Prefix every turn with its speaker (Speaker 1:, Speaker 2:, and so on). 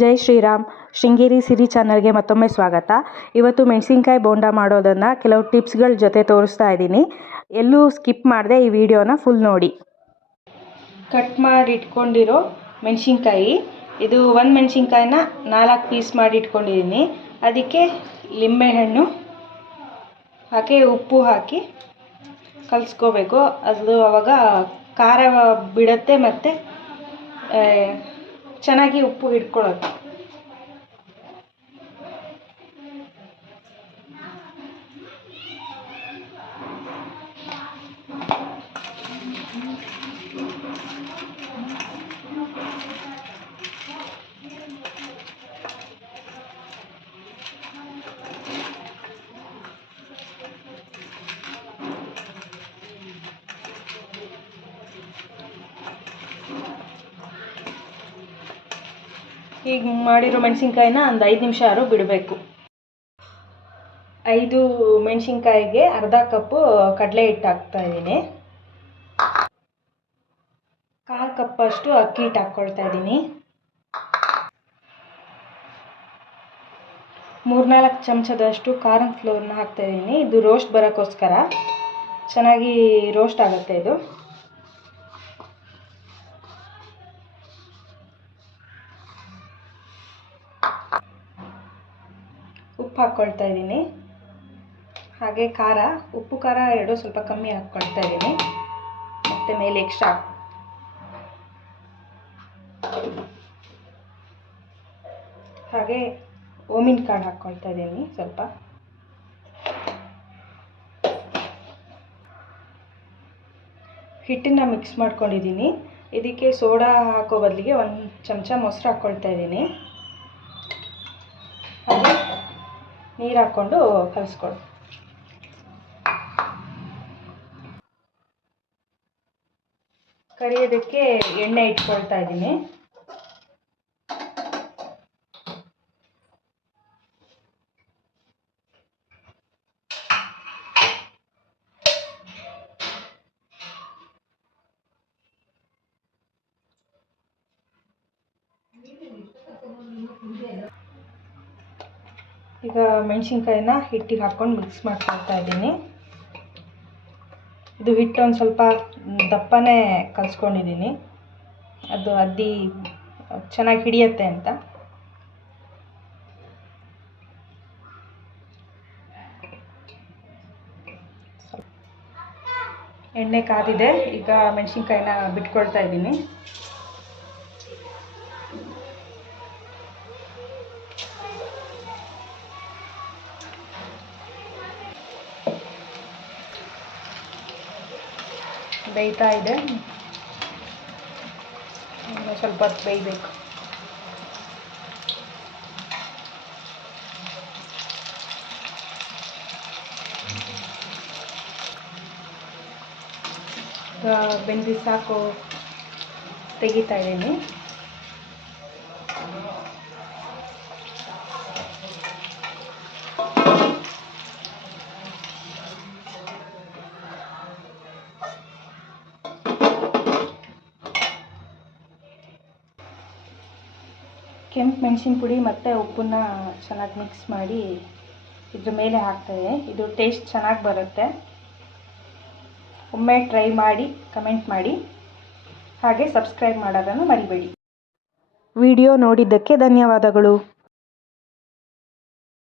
Speaker 1: ಜೈ ಶ್ರೀರಾಮ್. ಶೃಂಗೇರಿ ಸಿರಿ ಚಾನಲ್ಗೆ ಮತ್ತೊಮ್ಮೆ ಸ್ವಾಗತ. ಇವತ್ತು ಮೆಣಸಿನ್ಕಾಯಿ ಬೋಂಡ ಮಾಡೋದನ್ನು ಕೆಲವು ಟಿಪ್ಸ್ಗಳ ಜೊತೆ ತೋರಿಸ್ತಾ ಇದ್ದೀನಿ. ಎಲ್ಲೂ ಸ್ಕಿಪ್ ಮಾಡದೆ ಈ ವಿಡಿಯೋನ ಫುಲ್ ನೋಡಿ. ಕಟ್ ಮಾಡಿ ಇಟ್ಕೊಂಡಿರೋ ಮೆಣಸಿನ್ಕಾಯಿ, ಇದು ಒಂದು ಮೆಣಸಿನ್ಕಾಯಿನ ನಾಲ್ಕು ಪೀಸ್ ಮಾಡಿ ಇಟ್ಕೊಂಡಿದ್ದೀನಿ ಅದಕ್ಕೆ ಲಿಂಬೆಹಣ್ಣು ಹಾಕಿ, ಉಪ್ಪು ಹಾಕಿ ಕಲಿಸ್ಕೋಬೇಕು. ಅದು ಅವಾಗ ಖಾರ ಬಿಡುತ್ತೆ ಮತ್ತು ಚೆನ್ನಾಗಿ ಉಪ್ಪು ಹಿಡ್ಕೊಳ್ಳುತ್ತೆ ಹೀಗೆ ಮಾಡಿರೋ ಮೆಣಸಿನ್ಕಾಯಿನ ಒಂದು ಐದು ನಿಮಿಷ ಆರು ಬಿಡಬೇಕು. ಐದು ಮೆಣಸಿನ್ಕಾಯಿಗೆ ಅರ್ಧ ಕಪ್ಪು ಕಡಲೆ ಹಿಟ್ಟು ಹಾಕ್ತಾ ಇದ್ದೀನಿ. ಕಾಲು ಕಪ್ಪಷ್ಟು ಅಕ್ಕಿ ಹಿಟ್ಟು ಹಾಕ್ಕೊಳ್ತಾ ಇದ್ದೀನಿ. ಮೂರ್ನಾಲ್ಕು ಚಮಚದಷ್ಟು ಕಾರ್ನ್ ಫ್ಲೋರ್ನ ಹಾಕ್ತಾ ಇದ್ದೀನಿ. ಇದು ರೋಸ್ಟ್ ಬರೋಕ್ಕೋಸ್ಕರ. ಚೆನ್ನಾಗಿ ರೋಸ್ಟ್ ಆಗುತ್ತೆ ಇದು. ಉಪ್ಪು ಹಾಕ್ಕೊಳ್ತಾ ಇದ್ದೀನಿ. ಹಾಗೆ ಖಾರ, ಉಪ್ಪು ಖಾರ ಎರಡೂ ಸ್ವಲ್ಪ ಕಮ್ಮಿ ಹಾಕ್ಕೊಳ್ತಾ ಇದ್ದೀನಿ. ಮತ್ತು ಮೇಲೆ ಎಕ್ಸ್ಟ್ರಾ ಹಾಗೆ ಓಮಿನ ಕಾಳು ಹಾಕ್ಕೊಳ್ತಾ ಇದ್ದೀನಿ ಸ್ವಲ್ಪ. ಹಿಟ್ಟನ್ನು ಮಿಕ್ಸ್ ಮಾಡ್ಕೊಂಡಿದ್ದೀನಿ. ಇದಕ್ಕೆ ಸೋಡಾ ಹಾಕೋ ಬದಲಿಗೆ ಒಂದು ಚಮಚ ಮೊಸರು ಹಾಕ್ಕೊಳ್ತಾ ಇದ್ದೀನಿ ಹಾಗೆ ನೀರು ಹಾಕ್ಕೊಂಡು ಕಲಸ್ಕೊಳ್ ಕರಿಯೋದಕ್ಕೆ ಎಣ್ಣೆ ಇಟ್ಕೊಳ್ತಾ ಇದ್ದೀನಿ. ಈಗ ಮೆಣಸಿನ್ಕಾಯಿನ ಹಿಟ್ಟಿಗೆ ಹಾಕ್ಕೊಂಡು ಮಿಕ್ಸ್ ಮಾಡ್ಕೊಳ್ತಾ ಇದ್ದೀನಿ. ಇದು ಹಿಟ್ಟು ಒಂದು ಸ್ವಲ್ಪ ದಪ್ಪನೇ ಕಲಸ್ಕೊಂಡಿದ್ದೀನಿ. ಅದು ಅದ್ದಿ ಚೆನ್ನಾಗಿ ಹಿಡಿಯತ್ತೆ ಅಂತ. ಎಣ್ಣೆ ಕಾದಿದೆ, ಈಗ ಮೆಣಸಿನ್ಕಾಯಿನ ಬಿಟ್ಕೊಳ್ತಾ ಇದ್ದೀನಿ. ಬೇಯ್ತಾ ಇದೆ ಇನ್ನು ಸ್ವಲ್ಪ ಹೊತ್ತು ಬೇಯಬೇಕು ಬೆಂದಿ ಸಾಕು ತೆಗಿತಾ ಇದ್ದೀನಿ ಕೆಂಪು ಮೆಣಸಿನ ಪುಡಿ ಮತ್ತು ಉಪ್ಪನ್ನ ಚೆನ್ನಾಗಿ ಮಿಕ್ಸ್ ಮಾಡಿ ಇದ್ರ ಮೇಲೆ ಹಾಕ್ತಾಯಿದೆ ಇದು ಟೇಸ್ಟ್ ಚೆನ್ನಾಗಿ ಬರುತ್ತೆ. ಒಮ್ಮೆ ಟ್ರೈ ಮಾಡಿ ಕಮೆಂಟ್ ಮಾಡಿ. ಹಾಗೆ ಸಬ್ಸ್ಕ್ರೈಬ್ ಮಾಡೋದನ್ನು ಮರಿಬೇಡಿ. ವಿಡಿಯೋ ನೋಡಿದ್ದಕ್ಕೆ ಧನ್ಯವಾದಗಳು.